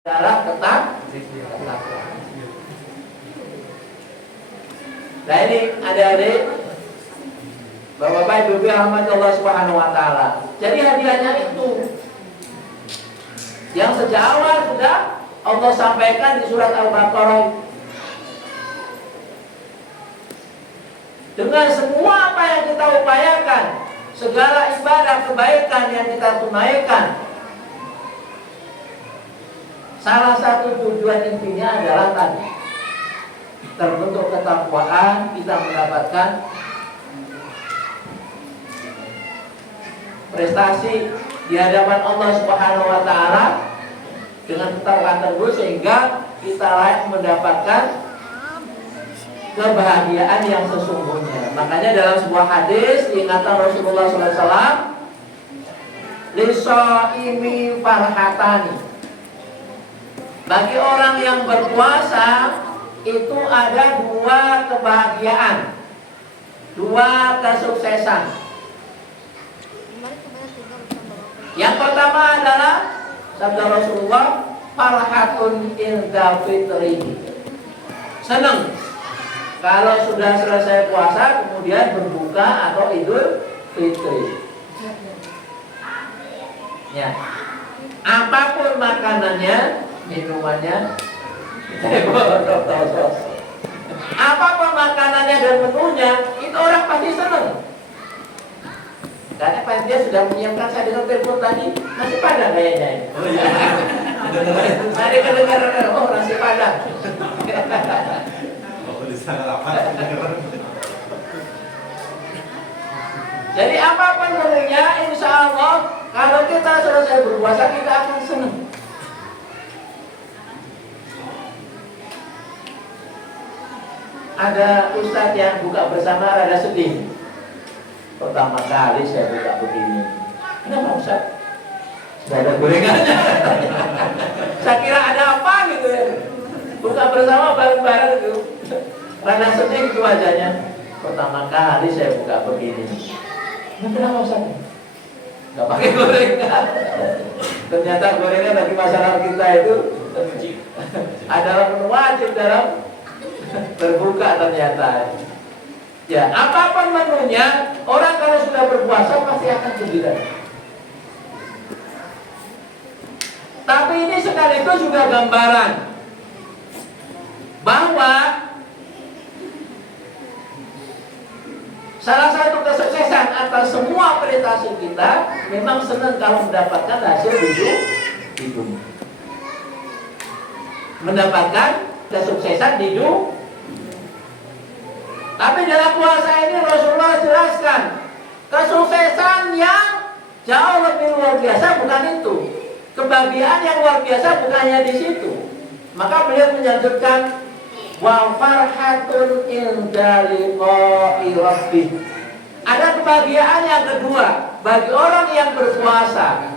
adalah ketakwaan. Nah ini adik-adik, Bapak-bapak, Ibu-ibu rahmat Allah Subhanahu wa taala. Jadi hadiahnya itu yang sejak awal sudah Allah sampaikan di surat Al-Baqarah. Dengan semua apa yang kita upayakan, segala ibadah kebaikan yang kita tunaikan, salah satu tujuan intinya adalah tadi, terbentuk ketakwaan, kita mendapatkan prestasi di hadapan Allah Subhanahu wa taala dengan ketakwaan tersebut, sehingga kita layak mendapatkan kebahagiaan yang sesungguhnya. Makanya dalam sebuah hadis diingatkan Rasulullah SAW, "Lisaimi farhatani." Bagi orang yang berpuasa itu ada dua kebahagiaan, dua kesuksesan. Yang pertama adalah sabda Rasulullah, "Farhatun inda fitrihi." Senang kalau sudah selesai puasa kemudian berbuka atau Idul Fitri. Ya. Apapun makanannya, minumannya, apapun makanannya dan menunya, itu orang pasti senang. Karena panitia sudah menyiapkan, saya dengar telepon tadi, nasi padang kayaknya ini. Oh iya. Tadi kedengaran, oh nasi padang. Jadi apapun menunya, insya Allah kalau kita selesai berpuasa kita akan senang. Ada ustadz yang buka bersama rada sedih. Pertama kali saya buka begini. Kenapa ustadz? Sudah ada gorengannya. Saya kira ada apa gitu ya. Buka bersama bareng-bareng gitu. Rada sedih gitu wajahnya. Pertama kali saya buka begini. Kenapa ustadz? Gak pakai gorengan. Ternyata gorengan bagi masyarakat kita itu adalah wajib dalam berbuka ternyata. Ya, apapun menunya, orang kalau sudah berpuasa pasti akan gembira. Tapi ini sekaligus juga gambaran bahwa salah satu kesuksesan atas semua prestasi kita memang senang kalau mendapatkan hasil di dunia. Mendapatkan kesuksesan di dunia. Tapi dalam puasa ini Rasulullah jelaskan kesuksesan yang jauh lebih luar biasa bukan itu. Kebahagiaan yang luar biasa bukannya di situ. Maka beliau menyanjurkan wa farhatun inda liqa'i rabbih. Ada kebahagiaan yang kedua bagi orang yang berpuasa.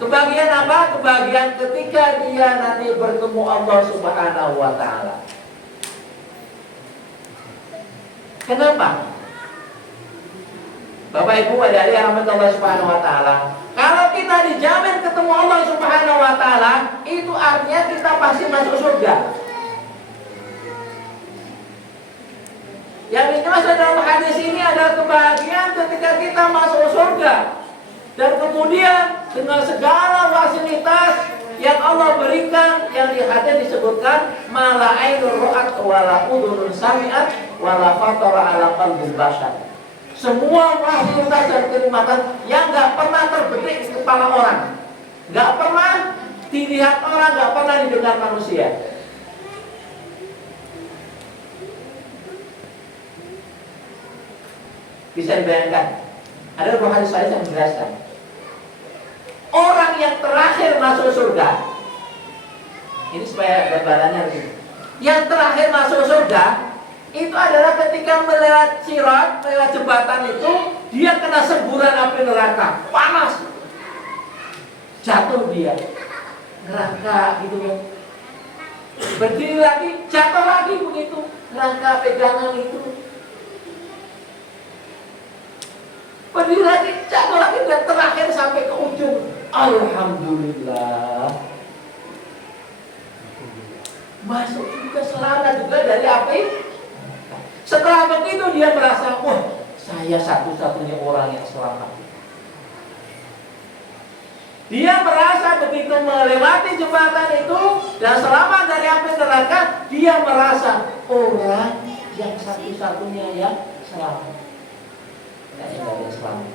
Kebahagiaan apa? Kebahagiaan ketika dia nanti bertemu Allah Subhanahu wa taala. Kenapa? Bapak Ibu adik-adik rahmatullah Subhanahu wa taala. Kalau kita dijamin ketemu Allah Subhanahu wa taala, itu artinya kita pasti masuk surga. Yang dimaksud dalam hadis ini adalah kebahagiaan ketika kita masuk surga. Dan kemudian dengan segala fasilitas yang Allah berikan, yang di hadis disebutkan mala ainur ra'at wala udhunun sami'at wala khatara ala qalbil bashar. Semua fasilitas dan kenikmatan yang enggak pernah terbetik di kepala orang, enggak pernah dilihat orang, enggak pernah didengar manusia. Bisa dibayangkan? Ada dua hadis yang menjelaskan. Orang yang terakhir masuk surga, ini supaya gambarannya begini. Yang terakhir masuk surga itu adalah ketika melewat sirat, melewat jembatan itu, dia kena semburan api neraka, panas, jatuh dia, neraka gitu kan. Berdiri lagi, jatuh lagi begitu, neraka pegangan itu. Berdiri lagi, jatuh lagi, dan terakhir sampai ke ujung. Alhamdulillah. masuk juga, selamat juga dari api. Setelah begitu dia merasa, wah, saya satu-satunya orang yang selamat. Dia merasa begitu melewati jembatan itu dan selamat dari api neraka, dia merasa orang yang satu-satunya yang selamat. Tidak ada yang selamat.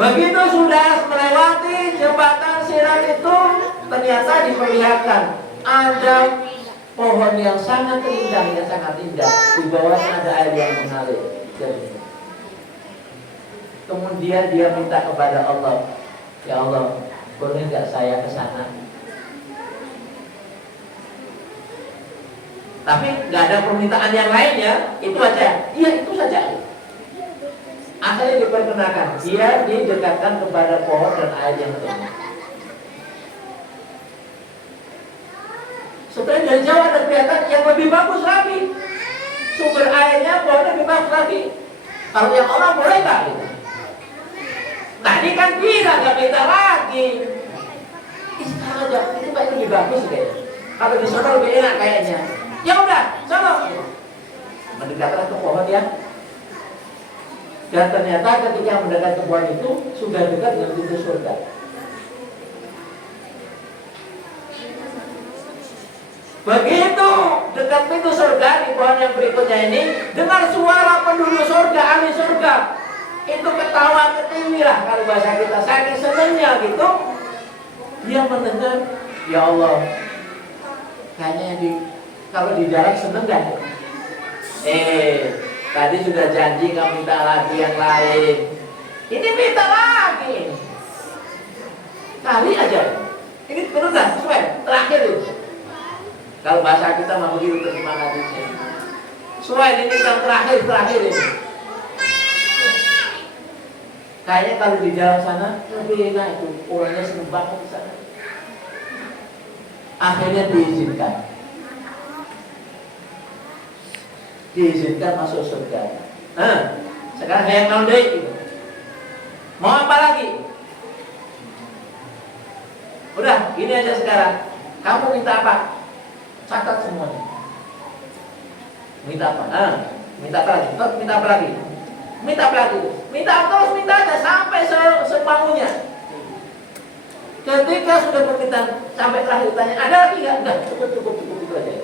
Begitu sudah melewati jembatan Sirat itu, ternyata diperlihatkan ada pohon yang sangat indah, di bawahnya ada air yang mengalir. Kemudian dia minta kepada Allah, ya Allah, boleh nggak saya ke sana? Tapi nggak ada permintaan yang lainnya, itu aja. Iya, itu saja. Akhirnya diperkenakan, dia didekatkan kepada pohon dan air yang tenang. Setelah dari jauh ada kelihatan yang lebih bagus lagi, sumber airnya, pohonnya lebih bagus lagi. Kalau yang orang boleh nggak? Gitu. Tadi kan tidak, nggak minta lagi. Sekarang aja, itu kayak lebih bagus deh. Kalau di sana lebih enak kayaknya. Ya udah, sana. Mendekatkan ke pohon ya. Dan ternyata ketika mendekat ke pohon itu sudah dekat dengan pintu surga. Begitu dekat pintu surga di pohon yang berikutnya ini, dengar suara penduduk surga, ahli surga. Itu ketawa ketiwi lah kalau bahasa kita. Saking senangnya gitu, dia mendengar, ya Allah, kayaknya kalau di dalam seneng kan? Tadi sudah janji nggak minta lagi yang lain. Ini minta lagi. Kali aja. Ini terus dah, sesuai. Terakhir itu. Kalau bahasa kita mau begitu terima kasih. Sesuai ini yang terakhir ini. Kayaknya kalau di jalan sana lebih enak itu. Orangnya seneng banget di sana. Akhirnya diizinkan masuk surga. Sekarang saya mau deh gitu. Mau apa lagi? Udah, gini aja sekarang. Kamu minta apa? Catat semuanya. Minta apa? Minta apa lagi? Minta apa lagi? Minta apa lagi? Minta terus minta aja sampai semaunya. Ketika sudah permintaan sampai terakhir tanya, ada lagi nggak? Enggak, cukup itu aja.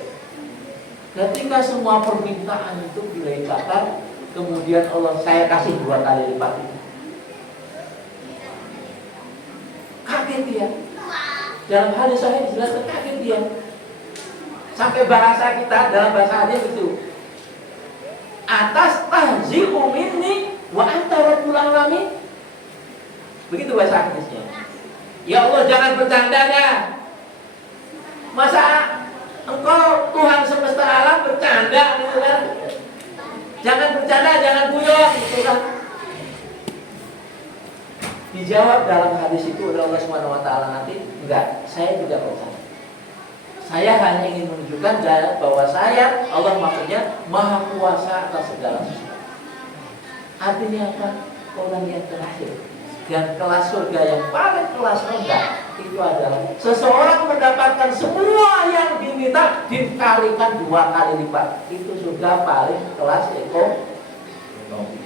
Ketika semua permintaan itu diletakkan, kemudian Allah, saya kasih 2 kali lipat. Kaget dia. Dalam hadis sahih dijelaskan, kaget dia. Sampai bahasa kita dalam bahasa hadis itu, atas tahzi'u minni wa anta rabbul alamin. Begitu bahasa hadisnya. Ya Allah, jangan bercandanya. Masa engkau Tuhan semesta alam bercanda gitu kan? Jangan bercanda, jangan guyon gitu kan? Dijawab dalam hadis itu oleh Allah Subhanahu wa taala nanti, enggak, saya tidak bercanda. Saya hanya ingin menunjukkan bahwa saya, Allah maksudnya Maha Kuasa atas segala sesuatu. Artinya apa? Orang yang terakhir. Dan kelas surga yang paling kelas rendah itu adalah seseorang mendapatkan semua yang diminta dikalikan 2 kali lipat. Itu surga paling kelas ekonomi.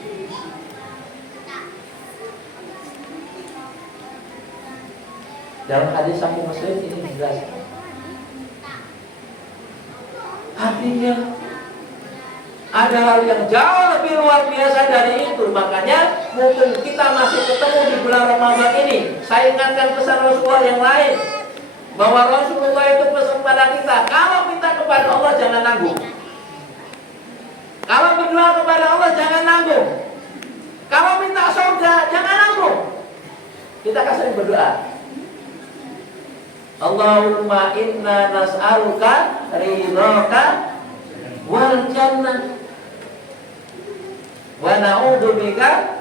Dalam hadis Sahih Muslim ini dijelaskan. Artinya ada hal yang jauh lebih luar biasa dari itu. Makanya mumpung kita masih ketemu di bulan Ramadan ini, saya ingatkan pesan Rasulullah yang lain, bahwa Rasulullah itu pesan pada kita, kalau minta kepada Allah jangan nanggung. Kalau berdoa kepada Allah jangan nanggung. Kalau minta surga jangan nanggung. Kita kasih berdoa, Allahumma inna nas'aluka ridhaka wal jannah wa na'udzubika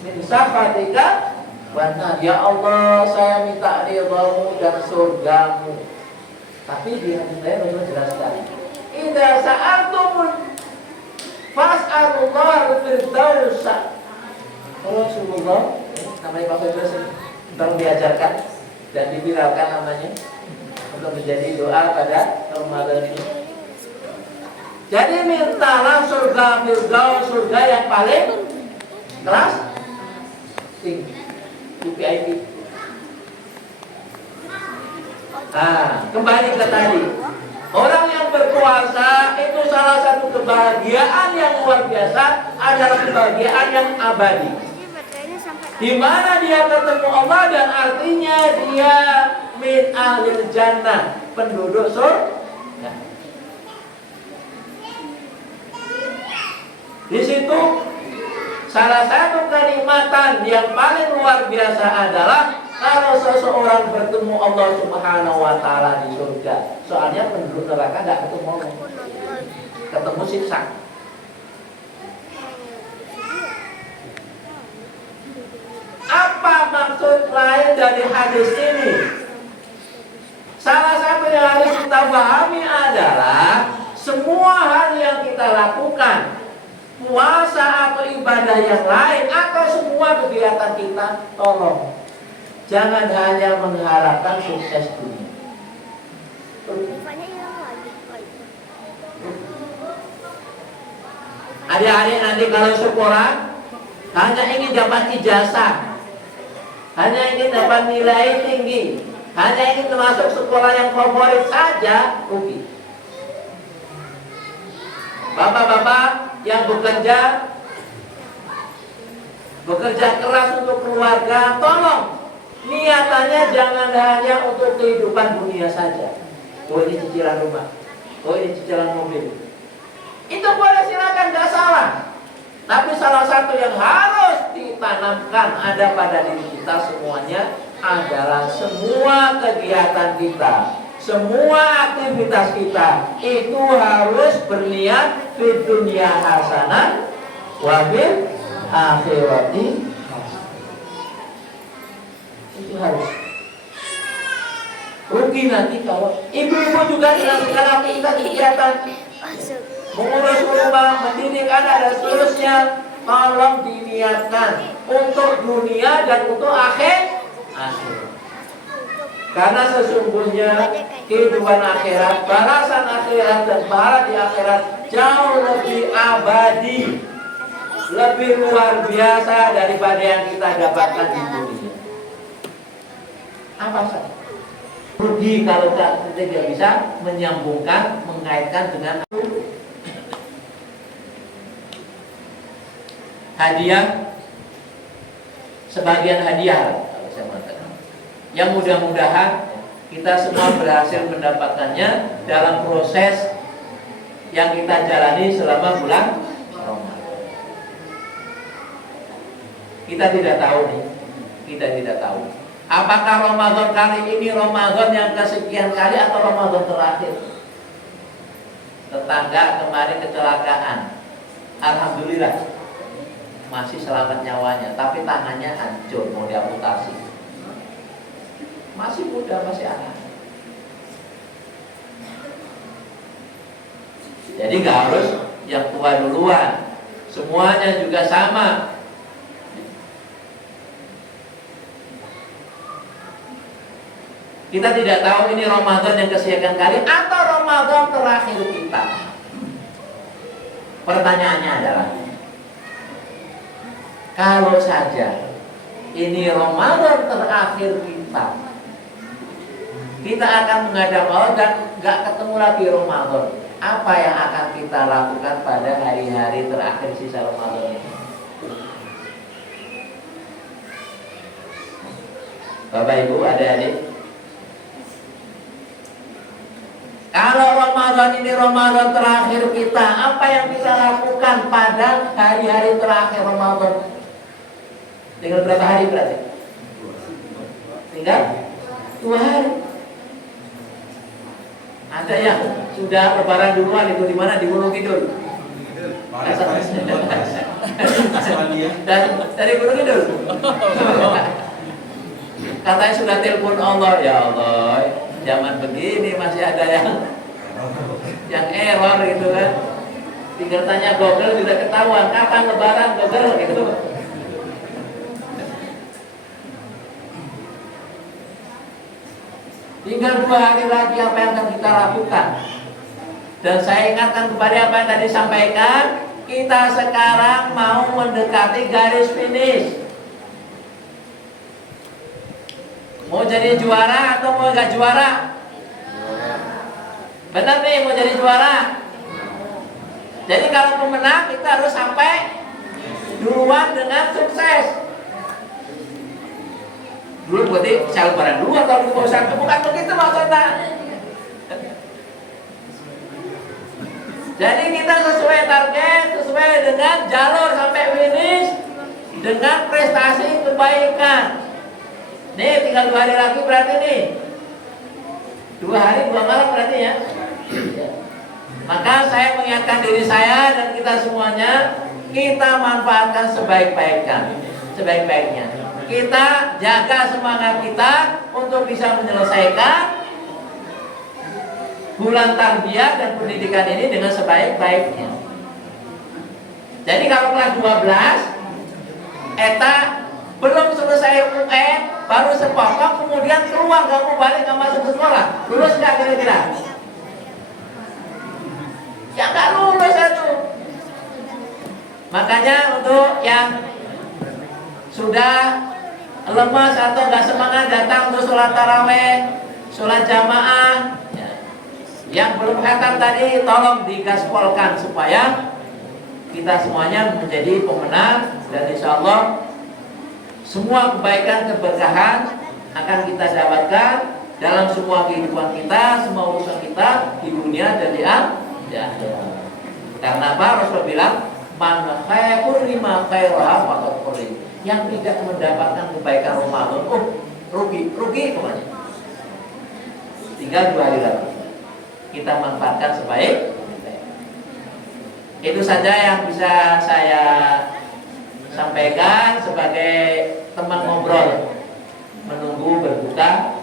min sakhatika wan nar. Ya Allah, saya minta ridhamu dan surgamu. Tapi di hadis lain Rasulullah jelaskan, idza sa'altum fas'alullah firdausa. Rasulullah, namanya Pak Firdaus, baru diajarkan. dan diviralkan namanya untuk menjadi doa pada Ramadan ini. Jadi mintalah surga Firdaus, surga yang paling kelas tinggi, VIP. Nah, kembali ke tadi. Orang yang berpuasa itu salah satu kebahagiaan yang luar biasa adalah kebahagiaan yang abadi. Di mana dia ketemu Allah dan artinya dia min ahlil jannah, penduduk surga. Di situ salah satu kenikmatan yang paling luar biasa adalah kalau seseorang bertemu Allah Subhanahu wa taala di surga. Soalnya penduduk neraka enggak ketemu Allah. Ketemu siksa. Apa maksud lain dari hadis ini? Salah satu yang harus kita pahami adalah semua hal yang kita lakukan, puasa atau ibadah yang lain atau semua kegiatan kita, tolong jangan hanya mengharapkan sukses dunia. Adik-adik nanti kalau syukuran hanya ingin dapat ijazah, hanya ingin dapat nilai tinggi, hanya ingin masuk sekolah yang favorit saja, rugi. Bapak-bapak yang bekerja keras untuk keluarga, tolong niatannya jangan hanya untuk kehidupan dunia saja. Oh ini cicilan rumah, oh ini cicilan mobil. Itu boleh silakan, gak salah. Tapi salah satu yang harus ditanamkan ada pada diri kita semuanya adalah semua kegiatan kita, semua aktivitas kita itu harus berniat di dunia hasanah wa bil akhirati. Itu harus. Rugi nanti kalau ibu-ibu juga dilakukan aktivitas kegiatan mengurus rumah, mendidik anak dan seterusnya, tolong diniatkan untuk dunia dan untuk akhir. Karena sesungguhnya kehidupan akhirat, balasan akhirat dan pahala di akhirat jauh lebih abadi, lebih luar biasa daripada yang kita dapatkan di dunia. Apa saja? Rugi kalau kita tidak bisa menyambungkan, mengaitkan dengan hadiah, sebagian hadiah kalau saya mengatakan, yang mudah-mudahan kita semua berhasil mendapatkannya dalam proses yang kita jalani selama bulan Ramadan. Kita tidak tahu apakah Ramadan kali ini Ramadan yang kesekian kali atau Ramadan terakhir. Tetangga kemarin kecelakaan, alhamdulillah masih selamat nyawanya, tapi tangannya hancur, mau diamputasi. Masih muda, masih anak. Jadi nggak harus yang tua duluan, semuanya juga sama. Kita tidak tahu ini Ramadan yang kesekian kali atau Ramadan terakhir kita. Pertanyaannya adalah, kalau saja ini Ramadan terakhir kita akan menghadap Allah dan nggak ketemu lagi Ramadan. Apa yang akan kita lakukan pada hari-hari terakhir sisa Ramadan ini? Bapak Ibu, adik-adik, kalau Ramadan ini Ramadan terakhir kita, apa yang kita lakukan pada hari-hari terakhir Ramadan? Tinggal berapa hari berarti? Tinggal 2 hari. Ada yang sudah lebaran duluan, itu di mana? Di Gunung Kidul. Dan dari Gunung Kidul. Katanya sudah telepon Allah, ya Allah, zaman begini masih ada yang error gitu kan. Tinggal tanya Google sudah ketahuan kapan lebaran, Google gitu. Tinggal 2 hari lagi apa yang akan kita lakukan. Dan saya ingatkan kembali apa yang tadi sampaikan, kita sekarang mau mendekati garis finish. Mau jadi juara atau mau gak juara? Benar nih, mau jadi juara. Jadi kalau pemenang kita harus sampai duluan dengan sukses. Dulu berarti saya lebaran dulu atau dulu Ustaz? Bukan begitu maksudnya. Jadi kita sesuai target, sesuai dengan jalur sampai finish dengan prestasi kebaikan. Nih tinggal 2 hari lagi berarti nih. 2 hari 2 malam berarti ya. Maka saya mengingatkan diri saya dan kita semuanya, kita manfaatkan sebaik-baiknya. Kita jaga semangat kita untuk bisa menyelesaikan bulan tarbiyah dan pendidikan ini dengan sebaik-baiknya. Jadi kalau kelas 12 eta belum selesai UN, baru sepokok, kemudian keluar kamu balik nggak masuk ke sekolah, lulus nggak kira-kira? Ya nggak lulus itu. Makanya untuk yang sudah lemas atau nggak semangat datang untuk sholat taraweh, sholat jamaah, yang belum khatam tadi tolong digaspolkan supaya kita semuanya menjadi pemenang dan insya Allah semua kebaikan keberkahan akan kita dapatkan dalam semua kehidupan kita, semua urusan kita di dunia dan di akhirat. Karena apa? Rasul bilang, man khairima khairaha faqad qurri. Yang tidak mendapatkan kebaikan Ramadan, rugi pokoknya. Tinggal 2 hari lagi. Kita manfaatkan sebaik. Itu saja yang bisa saya sampaikan sebagai teman ngobrol menunggu berbuka